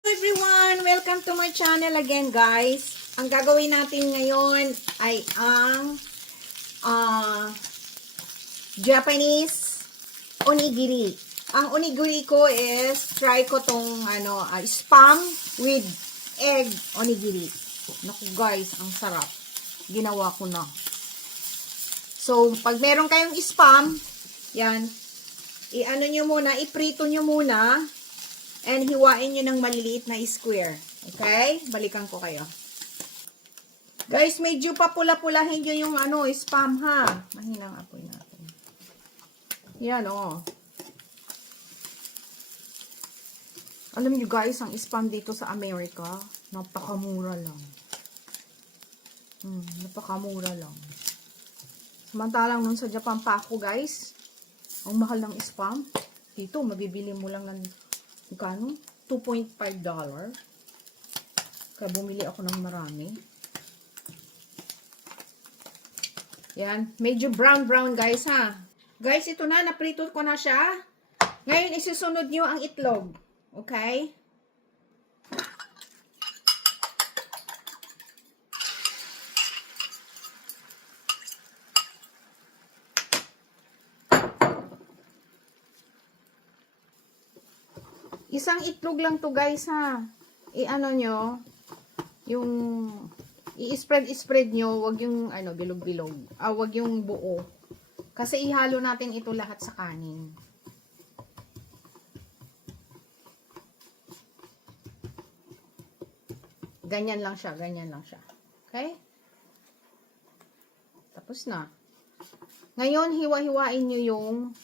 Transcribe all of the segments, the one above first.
Everyone! Welcome to my channel again, guys. Ang gagawin natin ngayon ay ang Japanese onigiri. Ang onigiri ko is, try ko tong spam with egg onigiri. Naku guys, ang sarap. Ginawa ko na. So, pag meron kayong spam, yan, i-ano nyo muna, iprito nyo muna, and hiwain nyo ng maliliit na square. Okay? Balikan ko kayo. Guys, medyo papula-pulahin nyo yung spam ha. Mahinang apoy natin. Yan o. Alam nyo guys, ang spam dito sa Amerika, napakamura lang. Napakamura lang. Samantalang nun sa Japan pa ako guys, ang mahal ng spam. Dito, mabibili mo lang ng magkano? $2.5. Kaya bumili ako ng marami. Yan. Medyo brown guys ha. Guys, ito na. Naprito ko na siya. Ngayon, isusunod nyo ang itlog. Okay? Isang itlog lang to guys ha. I-ano nyo, yung i-spread nyo, wag yung bilog-bilog. Wag yung buo. Kasi ihalo natin ito lahat sa kanin. Ganyan lang siya, ganyan lang siya. Okay? Tapos na. Ngayon, hiwa-hiwain nyo yung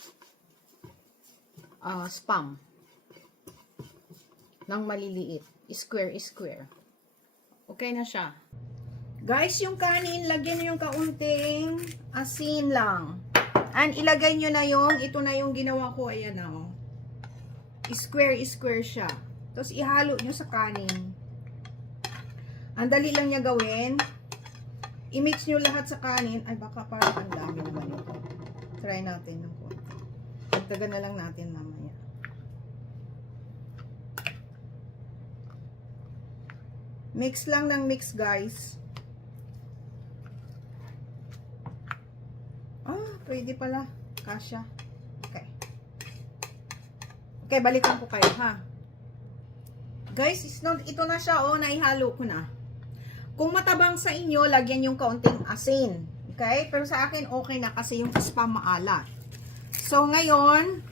spam. Ng maliliit. Square. Okay na siya. Guys, yung kanin, lagyan nyo yung kaunting asin lang. And ilagay nyo na yung, ito na yung ginawa ko, ayan na oh. Square siya. Tapos ihalo nyo sa kanin. Ang dali lang niya gawin. I-mix nyo lahat sa kanin. Ay, baka parang ang dami naman ito. Try natin ng konti. Dagdagan na lang natin mamaya. Mix lang ng mix, guys. Pwede pala. Kasya. Okay. Okay, balikan ko kayo, ha. Guys, ito na siya, oh. Naihalo ko na. Kung matabang sa inyo, lagyan yung kaunting asin. Okay? Pero sa akin, okay na kasi yung spam maalat. So, ngayon,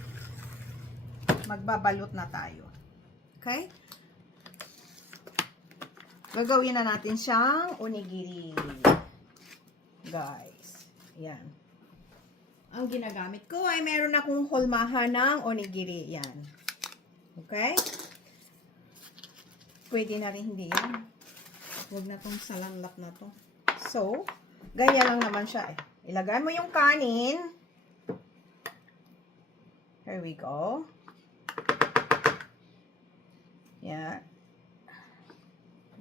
magbabalot na tayo. Okay? Gagawin na natin siyang onigiri. Guys. Yan. Ang ginagamit ko ay meron akong holmahan ng onigiri. Yan. Okay? Pwede na rin hindi yan. Huwag na tong salanlak na to. So, ganyan lang naman siya eh. Ilagay mo yung kanin. Here we go. Yan.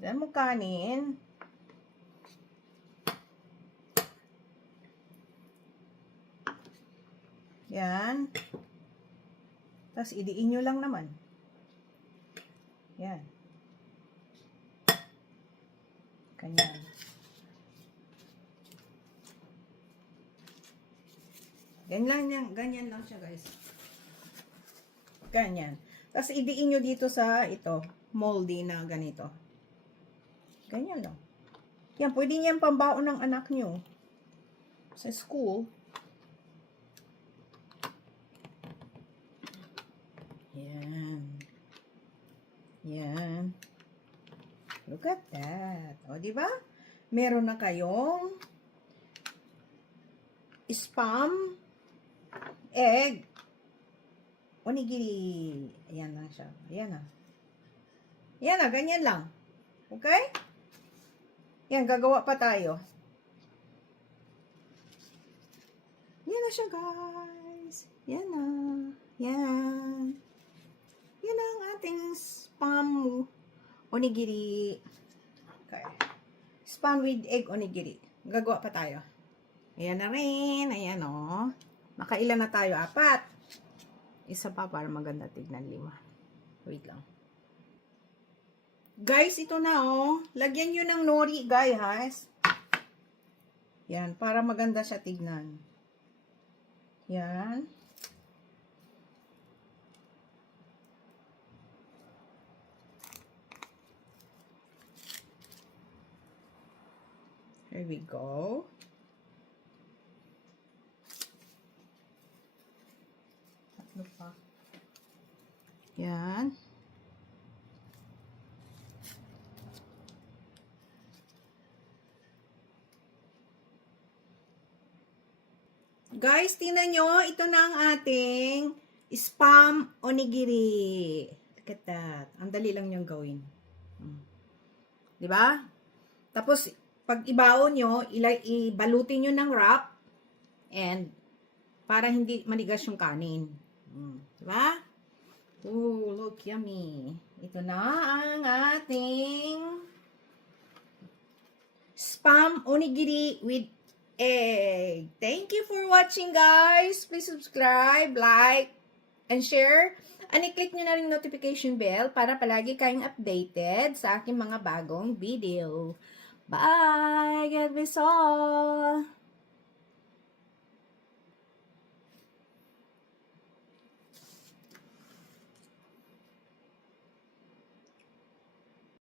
Ilagay mo kanin. Yan. Tapos, idiin nyo lang naman. Yan. Ganyan. Ganyan lang siya, guys. Ganyan. Tapos, idiin nyo dito sa ito, moldy na ganito. Ganyan lang. Yan, pwede niyan pambaon ng anak nyo sa school. Yan. Yan. Look at that. O, di ba? Meron na kayong spam, egg, onigiri. Ayan na siya. Ayan na. Ayan na, ganyan lang. Okay? Yan, gagawa pa tayo. Yan na siya, guys. Yan na. Yan. Yan ang ating spam onigiri. Okay. Spam with egg onigiri. Gagawa pa tayo. Ayan na rin. Ayan o. Oh. Nakailan na tayo? 4. Isa pa para maganda tignan 5. Wait lang. Guys, ito na oh. Lagyan nyo ng nori, guys. Yan, para maganda siya tignan. Yan. Here we go. Tatlo pa. Yan. Guys, tingnan nyo, ito na ang ating spam onigiri. Look at that. Ang dali lang niyang gawin. Diba? Tapos, pag ibaon nyo, ibalutin nyo ng wrap and para hindi manigas yung kanin. Diba? Oh, look, yummy. Ito na ang ating spam onigiri with egg. Thank you for watching, guys. Please subscribe, like, and share. And i-click nyo na rin notification bell para palagi kayong updated sa aking mga bagong video. Bye! God bless all!